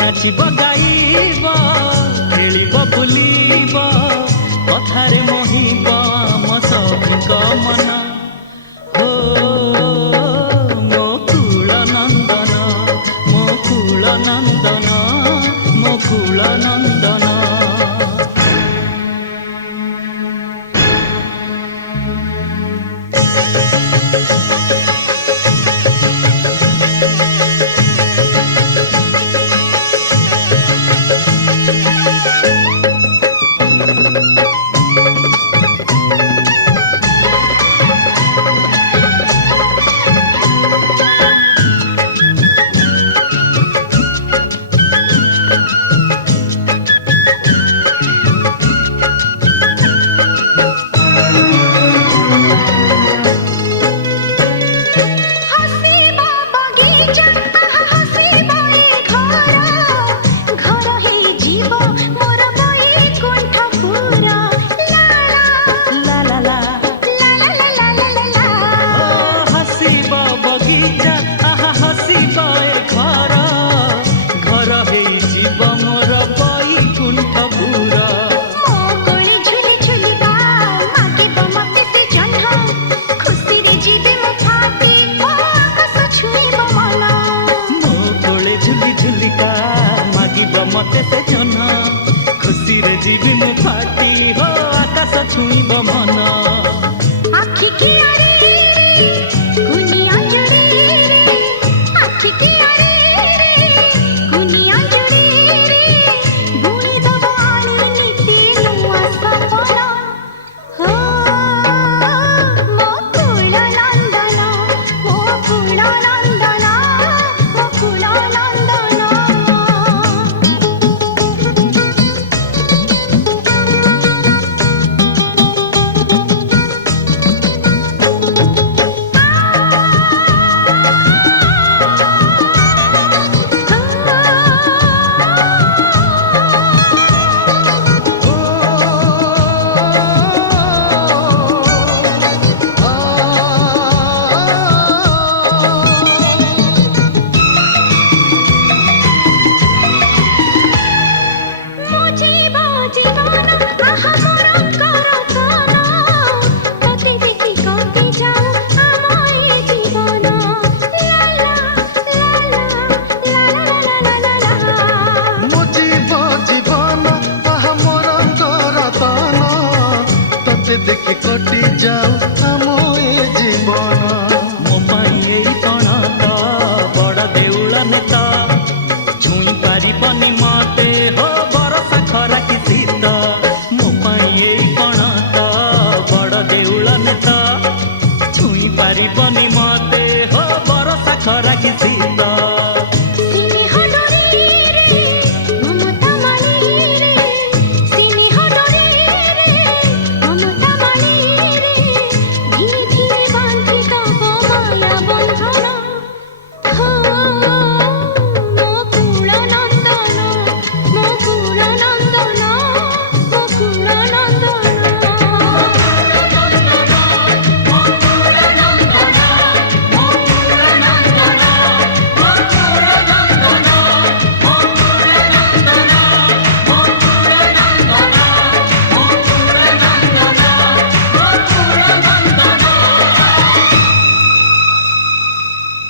नाचिब गाइब खेलिब बुलिब कथारे मोहिब आम सबीक मन हो मो कुल नंदन मो कुल नंदन मो कुल नंदन। मते से जन खुशी रे जीवी मु फाटी हो आकाश छुईब मन आखि की आरे कुनिया जुड़ी रे आखि की आरे कुनिया जुड़ी रे बुनी दबानी नीति नुआ सपना हो मो कुल नंदन मो कुल नंदन मो कुल नंदन। देखि कटि जाऊ आम ए जीवन मो पाई एई कण तो बड़ देउल नेता छुई पारिबनी मते हो बरसा खरा कि शीत मो पाई एई कण तो बड़ देउल नेता छुई पारिबनी